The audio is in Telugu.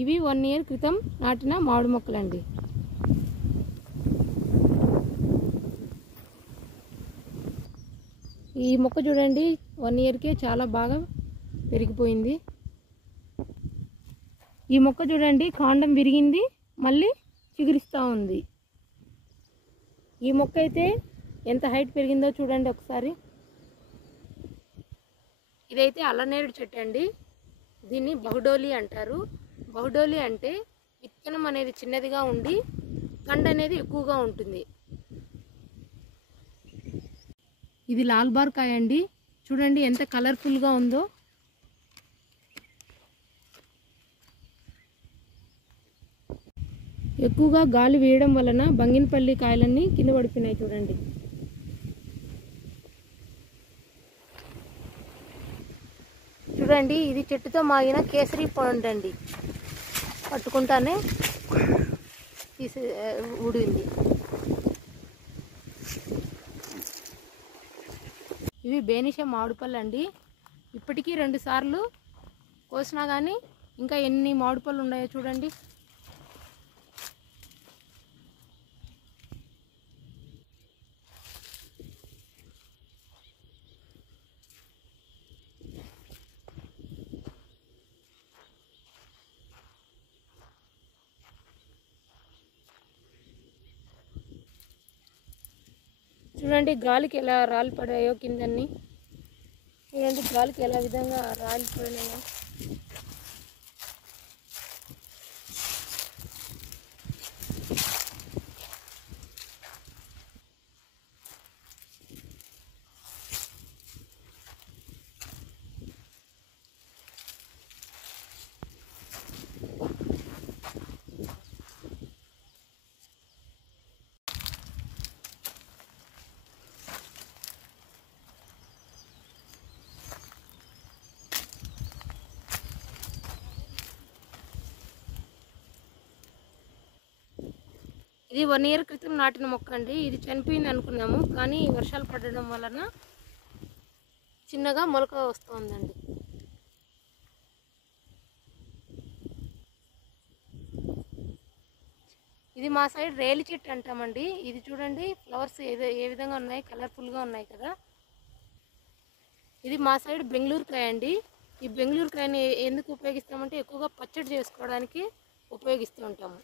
ఇవి 1 ఇయర్ క్రితం నాటిన మామిడి మొక్కలండి. ఈ మొక్క చూడండి 1 ఇయర్కే చాలా బాగా పెరిగిపోయింది. ఈ మొక్క చూడండి కాండం విరిగింది, మళ్ళీ చిగురిస్తూ ఉంది. ఈ మొక్క అయితే ఎంత హైట్ పెరిగిందో చూడండి ఒకసారి. ఇదైతే అల్లనేరేడు చెట్టు అండి. దీన్ని బహుడోలి అంటారు. బహుడోలి అంటే విత్తనం అనేది చిన్నదిగా ఉండి కండ అనేది ఎక్కువగా ఉంటుంది. ఇది లాల్ బార్ కాయ అండి. చూడండి ఎంత కలర్ఫుల్గా ఉందో. ఎక్కువగా గాలి వేయడం వలన బంగినపల్లి కాయలన్నీ కింద పడిపోయినాయి చూడండి. చూడండి ఇది చెట్టుతో మాగిన కేసరి పండు అండి. పట్టుకుంటానే తీసి ఊడింది. ఇవి బేనిష మామిడిపళ్ళు అండి. ఇప్పటికీ 2 సార్లు కోసినా కానీ ఇంకా ఎన్ని మామిడిపళ్ళు ఉన్నాయో చూడండి. చూడండి గాలికి ఎలా రాలి పడాయో కిందన్ని. చూడండి గాలికి ఎలా విధంగా రాలి పడినాయో. ఇది 1 ఇయర్ క్రితం నాటిన మొక్క అండి. ఇది చనిపోయింది అనుకున్నాము, కానీ వర్షాలు పడడం వలన చిన్నగా మొలక వస్తుందండి. ఇది మా సైడ్ రేలి చెట్టు అంటామండి. ఇది చూడండి ఫ్లవర్స్ ఏ విధంగా ఉన్నాయి, కలర్ఫుల్గా ఉన్నాయి కదా. ఇది మా సైడ్ బెంగళూరు కాయ అండి. ఈ బెంగళూరు కాయని ఎందుకు ఉపయోగిస్తామంటే ఎక్కువగా పచ్చడి చేసుకోవడానికి ఉపయోగిస్తూ ఉంటాము.